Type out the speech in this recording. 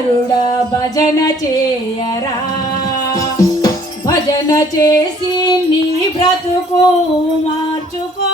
ગરુડ ભજન ચે ભજન ચે સિ નિ વ્રત કુમાર ચુકો